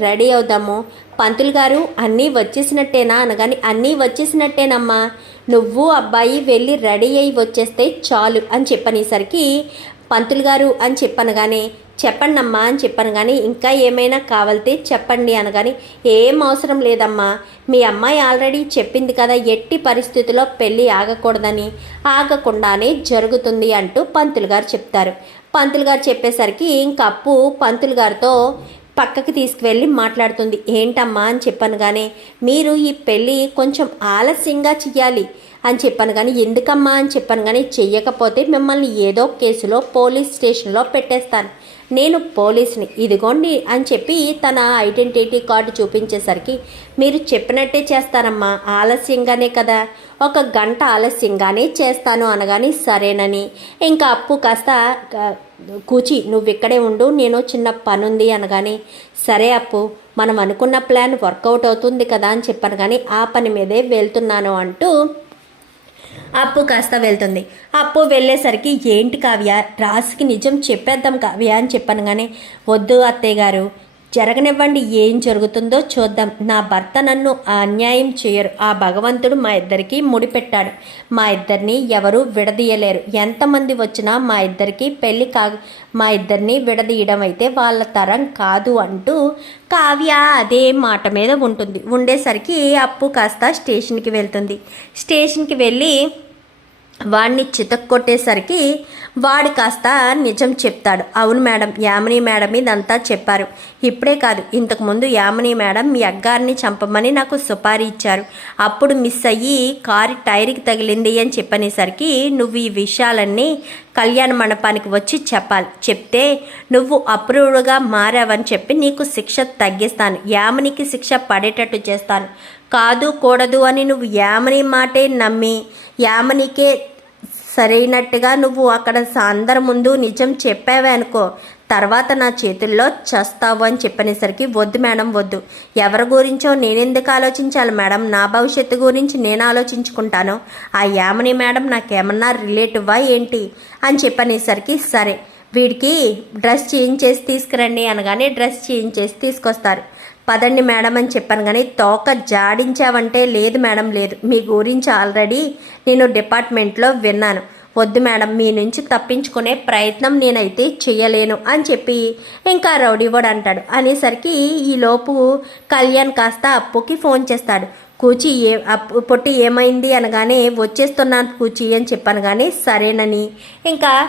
Ready అవుదాము. పంతులు గారు అన్నీ వచ్చేసినట్టేనా? అనగాని అన్నీ వచ్చేసినట్టేనమ్మా. నువ్వు అబ్బాయి వెళ్ళి రెడీ అయి వచ్చేస్తే చాలు అని చెప్పనేసరికి పంతులు గారు అని చెప్పనగానే చెప్పండి అమ్మా అని చెప్పాను కానీ ఇంకా ఏమైనా కావాలితే చెప్పండి అనగాని ఏం అవసరం లేదమ్మా. మీ అమ్మాయి ఆల్రెడీ చెప్పింది కదా ఎట్టి పరిస్థితుల్లో పెళ్ళి ఆగకూడదని. ఆగకుండానే జరుగుతుంది అంటూ పంతులు గారు చెప్తారు. పంతులు గారు చెప్పేసరికి ఇంక అప్పు పంతులు గారితో పక్కకి తీసుకువెళ్ళి మాట్లాడుతుంది. ఏంటమ్మా? అని చెప్పాను కానీ మీరు ఈ పెళ్ళి కొంచెం ఆలస్యంగా చెయ్యాలి అని చెప్పాను కానీ ఎందుకమ్మా? అని చెప్పాను కానీ చెయ్యకపోతే మిమ్మల్ని ఏదో కేసులో పోలీస్ స్టేషన్లో పెట్టేస్తాను. నేను పోలీస్ని. ఇదిగోండి అని చెప్పి తన ఐడెంటిటీ కార్డు చూపించేసరికి మీరు చెప్పినట్టే చేస్తానమ్మా ఆలస్యంగానే కదా. ఒక గంట ఆలస్యంగానే చేస్తాను అనగాని సరేనని. ఇంకా అప్పు కాస్త కూచి నువ్వు ఇక్కడే ఉండు నేను చిన్న పనుంది అనగానే సరే అప్పు మనం అనుకున్న ప్లాన్ వర్కౌట్ అవుతుంది కదా అని చెప్పాను కానీ ఆ పని మీదే వెళ్తున్నాను అంటూ అప్పు కాస్త వెళ్తుంది. అప్పు వెళ్ళేసరికి ఏంటి కావ్య? రాసుకి నిజం చెప్పేద్దాం కావ్య అని చెప్పాను కానీ వద్దు అత్తయ్య గారు జరగనివ్వండి ఏం జరుగుతుందో చూద్దాం. నా భర్త నన్ను అన్యాయం చేయరు. ఆ భగవంతుడు మా ఇద్దరికి ముడిపెట్టాడు. మా ఇద్దరిని ఎవరు విడదీయలేరు. ఎంతమంది వచ్చినా మా ఇద్దరికి పెళ్ళి కా మా ఇద్దరిని విడదీయడం అయితే వాళ్ళ తరం కాదు అంటూ కావ్య అదే మాట మీద ఉంటుంది. ఉండేసరికి అప్పు కాస్త స్టేషన్కి వెళ్తుంది. స్టేషన్కి వెళ్ళి వాడిని చితక్కొట్టేసరికి వాడు కాస్త నిజం చెప్తాడు. అవును మేడం యామిని మేడం ఇదంతా చెప్పారు. ఇప్పుడే కాదు ఇంతకుముందు యామిని మేడం మీ అగ్గారిని చంపమని నాకు సుపారీ ఇచ్చారు. అప్పుడు మిస్ అయ్యి కారు టైర్కి తగిలింది అని చెప్పనేసరికి నువ్వు ఈ విషయాలన్నీ కళ్యాణ మండపానికి వచ్చి చెప్పాలి. చెప్తే నువ్వు అప్రూవ్డ్గా మారావని చెప్పి నీకు శిక్ష తగ్గిస్తాను. యామినికి శిక్ష పడేటట్టు చేస్తాను. కాదు కూడదు అని నువ్వు యామని మాటే నమ్మి యామనికే సరైనట్టుగా నువ్వు అక్కడ స- అందరి ముందు నిజం చెప్పావే అనుకో. తర్వాత నా చేతుల్లో చస్తావు అని చెప్పనేసరికి వద్దు మేడం వద్దు. ఎవరి గురించో నేనెందుకు ఆలోచించాలి మేడం? నా భవిష్యత్తు గురించి నేను ఆలోచించుకుంటాను. ఆ యామని మేడం నాకేమన్నా రిలేటివా ఏంటి? అని చెప్పనేసరికి సరే వీడికి డ్రెస్ చేంజ్ చేసి తీసుకురండి అనగానే డ్రెస్ చేంజ్ చేసి తీసుకొస్తారు. పదండి మేడం అని చెప్పాను కానీ తోక జాడించావంటే లేదు మేడం లేదు. మీ గురించి ఆల్రెడీ నేను డిపార్ట్మెంట్లో విన్నాను. వద్దు మేడం మీ నుంచి తప్పించుకునే ప్రయత్నం నేనైతే చేయలేను అని చెప్పి ఇంకా రౌడీవాడు అంటాడు. అనేసరికి ఈలోపు కళ్యాణ్ కాస్త అప్పుకి ఫోన్ చేస్తాడు. కూచి ఏ అప్పు పొట్టి ఏమైంది అనగానే వచ్చేస్తున్నాను కూచి అని చెప్పాను కానీ సరేనని. ఇంకా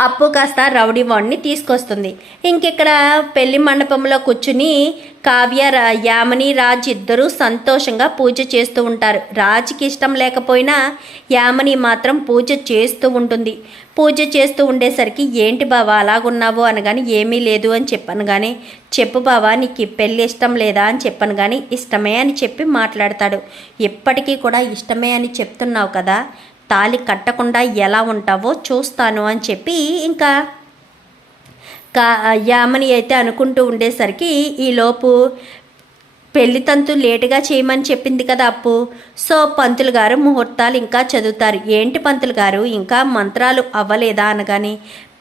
అప్పు కాస్త రౌడీ వాడిని తీసుకొస్తుంది. ఇంకిక్కడ పెళ్ళి మండపంలో కూర్చుని కావ్య రా- రాజ్ ఇద్దరూ సంతోషంగా పూజ చేస్తూ ఉంటారు. రాజ్కి ఇష్టం లేకపోయినా యామని మాత్రం పూజ చేస్తూ ఉంటుంది. పూజ చేస్తూ ఉండేసరికి ఏంటి బావా అలాగున్నావు? అనగాని ఏమీ లేదు అని చెప్పాను కానీ చెప్పు బావా నీకు పెళ్ళి ఇష్టం లేదా? అని చెప్పాను కానీ ఇష్టమే అని చెప్పి మాట్లాడతాడు. ఇప్పటికీ కూడా ఇష్టమే అని చెప్తున్నావు కదా తాళి కట్టకుండా ఎలా ఉంటావో చూస్తాను అని చెప్పి ఇంకా కా యామని అయితే అనుకుంటూ ఉండేసరికి ఈలోపు పెళ్ళి తంతు లేటుగా చేయమని చెప్పింది కదా అప్పు. సో పంతులు గారు ముహూర్తాలు ఇంకా చదువుతారు. ఏంటి పంతులు గారు? ఇంకా మంత్రాలు అవ్వలేదా అనగాని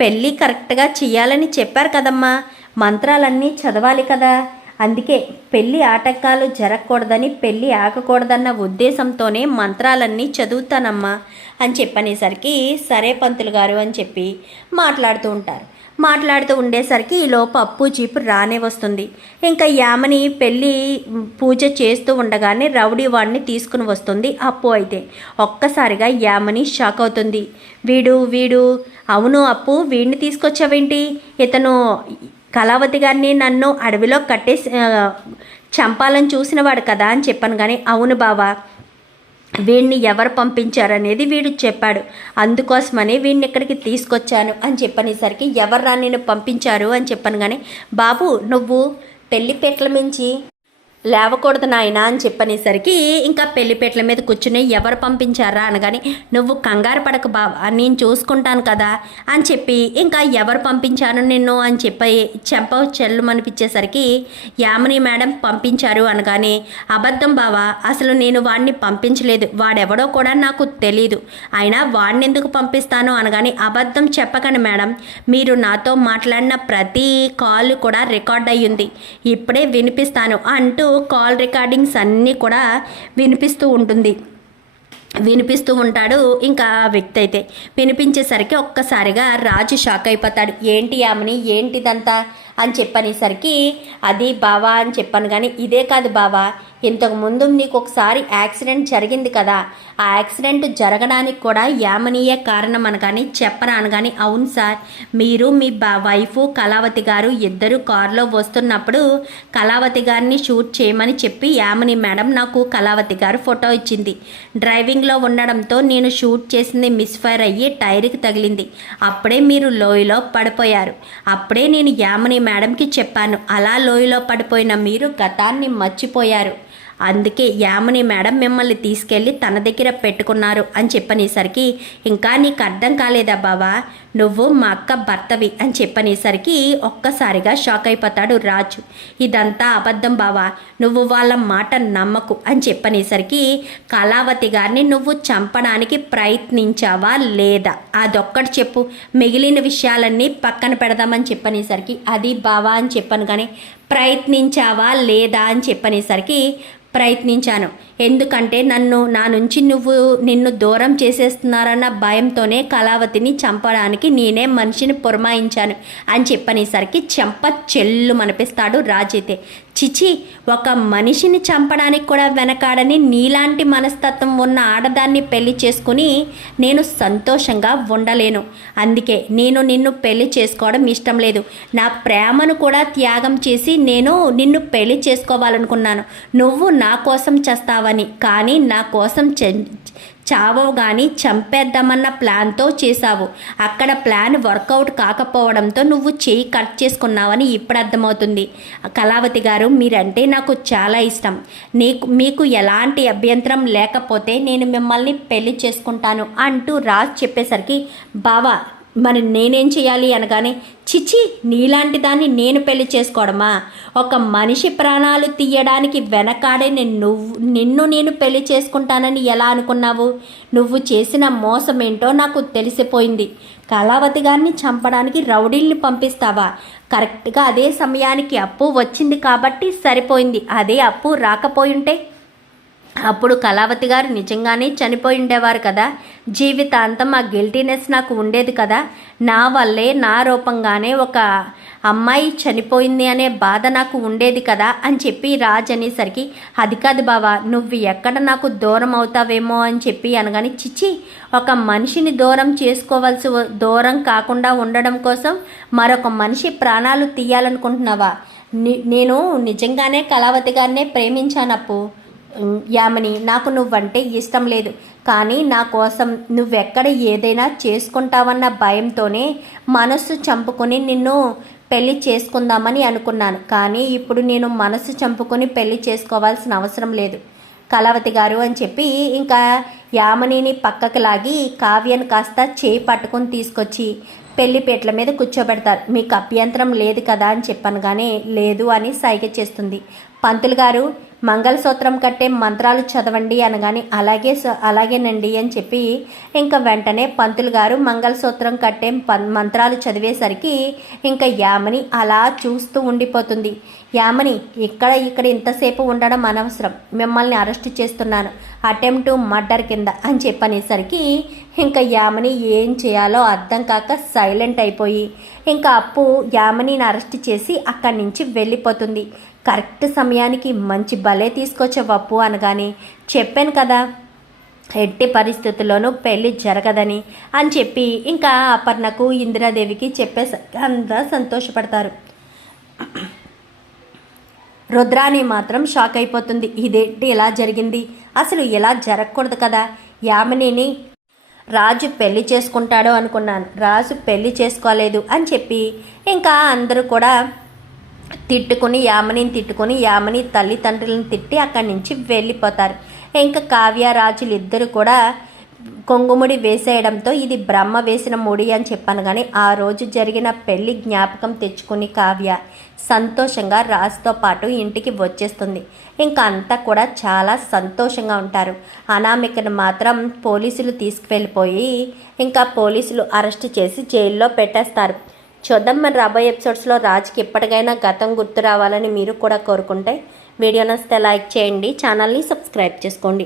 పెళ్ళి కరెక్ట్గా చేయాలని చెప్పారు కదమ్మా. మంత్రాలన్నీ చదవాలి కదా. అందుకే పెళ్ళి ఆటంకాలు జరగకూడదని పెళ్ళి ఆగకూడదన్న ఉద్దేశంతోనే మంత్రాలన్నీ చదువుతానమ్మా అని చెప్పనేసరికి సరే పంతులు గారు అని చెప్పి మాట్లాడుతూ ఉంటారు. మాట్లాడుతూ ఉండేసరికి ఈ లోపు అప్పు చీపు రానే వస్తుంది. ఇంకా యామని పెళ్ళి పూజ చేస్తూ ఉండగానే రౌడీ వాడిని తీసుకుని వస్తుంది అప్పు అయితే. ఒక్కసారిగా యామని షాక్ అవుతుంది. వీడు వీడు అవును అప్పు వీడిని తీసుకొచ్చావేంటి? ఇతను కళావతి గారిని నన్ను అడవిలో కట్టేసి చంపాలని చూసినవాడు కదా అని చెప్పాను కానీ అవును బావా. వీడిని ఎవరు పంపించారనేది వీడు చెప్పాడు. అందుకోసమని వీడిని ఇక్కడికి తీసుకొచ్చాను అని చెప్పనేసరికి ఎవర్రా నేను పంపించారు అని చెప్పాను కానీ బాబు నువ్వు పెళ్ళి పెట్ల మించి లేవకూడదు నాయన అని చెప్పనేసరికి ఇంకా పెళ్ళిపేట్ల మీద కూర్చుని ఎవరు పంపించారా అనగాని నువ్వు కంగారు పడక బాబా నేను చూసుకుంటాను కదా అని చెప్పి ఇంకా ఎవరు పంపించాను నిన్ను అని చెప్పి చెంప చెల్లుమనిపించేసరికి యామిని మేడం పంపించారు అనగానే అబద్ధం బావా అసలు నేను వాడిని పంపించలేదు వాడెవడో కూడా నాకు తెలీదు అయినా వాడిని ఎందుకు పంపిస్తాను అనగానే అబద్ధం చెప్పకండి మేడం మీరు నాతో మాట్లాడిన ప్రతి కాల్ కూడా రికార్డ్ అయ్యింది ఇప్పుడే వినిపిస్తాను అంటూ కాల్ రికార్డింగ్స్ అన్నీ కూడా వినిపిస్తూ ఉంటుంది. వినిపిస్తూ ఉంటాడు ఇంకా ఆ వ్యక్తి అయితే. వినిపించేసరికి ఒక్కసారిగా రాజు షాక్ అయిపోతాడు. ఏంటి ఆమెని ఏంటిదంతా? అని చెప్పనేసరికి అది బావా అని చెప్పాను కానీ ఇదే కాదు బావా. ఇంతకు ముందు నీకు ఒకసారి యాక్సిడెంట్ జరిగింది కదా. ఆ యాక్సిడెంట్ జరగడానికి కూడా యామనీయే కారణం అనగాని చెప్పరా అనగాని అవును సార్. మీరు మీ బా వైఫ్ కళావతి గారు ఇద్దరు కారులో వస్తున్నప్పుడు కళావతి గారిని షూట్ చేయమని చెప్పి యామని మేడం నాకు కళావతి గారు ఫోటో ఇచ్చింది. డ్రైవింగ్లో ఉండడంతో నేను షూట్ చేసింది మిస్ఫైర్ అయ్యి టైర్కి తగిలింది. అప్పుడే మీరు లోయలో పడిపోయారు. అప్పుడే నేను యామని మేడంకి చెప్పాను. అలా లోయలో పడిపోయిన మీరు గతాన్ని మర్చిపోయారు. అందుకే యామిని మేడం మిమ్మల్ని తీసుకెళ్ళి తన దగ్గర పెట్టుకున్నారు అని చెప్పనేసరికి ఇంకా నీకు అర్థం కాలేదా బావా? నువ్వు మా అక్క భర్తవి అని చెప్పనేసరికి ఒక్కసారిగా షాక్ అయిపోతాడు రాజు. ఇదంతా అబద్ధం బావా. నువ్వు వాళ్ళ మాట నమ్మకు అని చెప్పనేసరికి కళావతి గారిని నువ్వు చంపడానికి ప్రయత్నించావా లేదా? అదొక్కటి చెప్పు. మిగిలిన విషయాలన్నీ పక్కన పెడదామని చెప్పనేసరికి అది బావా అని చెప్పాను కానీ ప్రయత్నించావా లేదా అని చెప్పనేసరికి ప్రయత్నించాను. ఎందుకంటే నన్ను నా నుంచి నువ్వు నిన్ను దూరం చేసేస్తున్నారన్న భయంతోనే కళావతిని చంపడానికి నేనే మనిషిని పురమాయించాను అని చెప్పనేసరికి చెంప చెల్లు మనిపిస్తాడు రాజైతే. చిచి ఒక మనిషిని చంపడానికి కూడా వెనకాడని నీలాంటి మనస్తత్వం ఉన్న ఆడదాన్ని పెళ్ళి చేసుకుని నేను సంతోషంగా ఉండలేను. అందుకే నేను నిన్ను పెళ్ళి చేసుకోవడం ఇష్టం లేదు. నా ప్రేమను కూడా త్యాగం చేసి నేను నిన్ను పెళ్ళి చేసుకోవాలనుకున్నాను. నువ్వు నా కోసం చేస్తావా చేస్తావని. కానీ నా కోసం చె చావవు కానీ చంపేద్దామన్న ప్లాన్తో చేశావు. అక్కడ ప్లాన్ వర్కౌట్ కాకపోవడంతో నువ్వు చేయి కట్ చేసుకున్నావని ఇప్పుడు అర్థమవుతుంది. కళావతి గారు మీరంటే నాకు చాలా ఇష్టం. నీకు మీకు ఎలాంటి అభ్యంతరం లేకపోతే నేను మిమ్మల్ని పెళ్ళి చేసుకుంటాను అంటూ రాజ్ చెప్పేసరికి బావా మరి నేనేం చేయాలి అనగానే చిచి నీలాంటి దాన్ని నేను పెళ్ళి చేసుకోవడమా ఒక మనిషి ప్రాణాలు తీయడానికి వెనకాడే నేను నువ్వు నిన్ను నేను పెళ్ళి చేసుకుంటానని ఎలా అనుకున్నావు? నువ్వు చేసిన మోసం ఏంటో నాకు తెలిసిపోయింది. కళావతి గారిని చంపడానికి రౌడీల్ని పంపిస్తావా? కరెక్ట్గా అదే సమయానికి అప్పు వచ్చింది కాబట్టి సరిపోయింది. అదే అప్పు రాకపోయుంటే అప్పుడు కళావతి గారు నిజంగానే చనిపోయి ఉండేవారు కదా? జీవితాంతం ఆ గిల్టీనెస్ నాకు ఉండేది కదా? నా వల్లే నా రూపంగానే ఒక అమ్మాయి చనిపోయింది అనే బాధ నాకు ఉండేది కదా? అని చెప్పి రాజ్ అనేసరికి అది కాదు బావా నువ్వు ఎక్కడ నాకు దూరం అవుతావేమో అని చెప్పి అనగాని చిచ్చి ఒక మనిషిని దూరం చేసుకోవాల్సి దూరం కాకుండా ఉండడం కోసం మరొక మనిషి ప్రాణాలు తీయాలనుకుంటున్నావా? నేను నిజంగానే కళావతి గారినే ప్రేమించానప్పు. యామని నాకు నువ్వంటే ఇష్టం లేదు. కానీ నా కోసం నువ్వెక్కడ ఏదైనా చేసుకుంటావన్న భయంతోనే మనస్సు చంపుకొని నిన్ను పెళ్ళి చేసుకుందామని అనుకున్నాను. కానీ ఇప్పుడు నేను మనసు చంపుకొని పెళ్ళి చేసుకోవాల్సిన అవసరం లేదు. కళావతి గారు అని చెప్పి ఇంకా యామనిని పక్కకు లాగి కావ్యను కాస్త చేయి పట్టుకొని తీసుకొచ్చి పెళ్ళిపేట్ల మీద కూర్చోబెడతారు. మీకు అభ్యంతరం లేదు కదా అని చెప్పాను కానీ లేదు అని సైగ చేస్తుంది. పంతులు గారు మంగళసూత్రం కట్టే మంత్రాలు చదవండి అనగాని అలాగే స- అలాగేనండి అని చెప్పి ఇంకా వెంటనే పంతులు గారు మంగళసూత్రం కట్టే పం మంత్రాలు చదివేసరికి ఇంకా యామని అలా చూస్తూ ఉండిపోతుంది. యామని ఇక్కడ ఇక్కడ ఇంతసేపు ఉండడం అనవసరం. మిమ్మల్ని అరెస్ట్ చేస్తున్నాను. అటెంప్ట్ మర్డర్ కింద అని చెప్పనేసరికి ఇంకా యామని ఏం చేయాలో అర్థం కాక సైలెంట్ అయిపోయి ఇంకా అప్పు యామనిని అరెస్ట్ చేసి అక్కడి నుంచి వెళ్ళిపోతుంది. కరెక్ట్ సమయానికి మంచి భలే తీసుకొచ్చావు అప్పు అనగానే చెప్పాను కదా ఎట్టి పరిస్థితుల్లోనూ పెళ్ళి జరగదని అని చెప్పి ఇంకా అపర్ణకు ఇందిరాదేవికి చెప్పేసరికి అంతా సంతోషపడతారు. రుద్రాని మాత్రం షాక్ అయిపోతుంది. ఇదేంటి ఇలా జరిగింది? అసలు ఇలా జరగకూడదు కదా? యామినిని రాజు పెళ్ళి చేసుకుంటాడు అనుకున్నాను. రాజు పెళ్ళి చేసుకోలేదు అని చెప్పి ఇంకా అందరూ కూడా తిట్టుకుని యామనిని తిట్టుకుని యామని తల్లిదండ్రులను తిట్టి అక్కడి నుంచి వెళ్ళిపోతారు. ఇంకా కావ్య రాజులు ఇద్దరు కూడా కొంగుముడి వేసేయడంతో ఇది బ్రహ్మ వేసిన ముడి అని చెప్పాను కానీ ఆ రోజు జరిగిన పెళ్ళి జ్ఞాపకం తెచ్చుకుని కావ్య సంతోషంగా రాజుతో పాటు ఇంటికి వచ్చేస్తుంది. ఇంకా అంతా కూడా చాలా సంతోషంగా ఉంటారు. అనామికను మాత్రం పోలీసులు తీసుకువెళ్ళిపోయి ఇంకా పోలీసులు అరెస్ట్ చేసి జైల్లో పెట్టేస్తారు. చూద్దాం మన రాబోయే ఎపిసోడ్స్లో రాజుకి ఎప్పటికైనా గతం గుర్తు రావాలని మీరు కూడా కోరుకుంటే వీడియో నచ్చితే లైక్ చేయండి ఛానల్ని సబ్స్క్రైబ్ చేసుకోండి.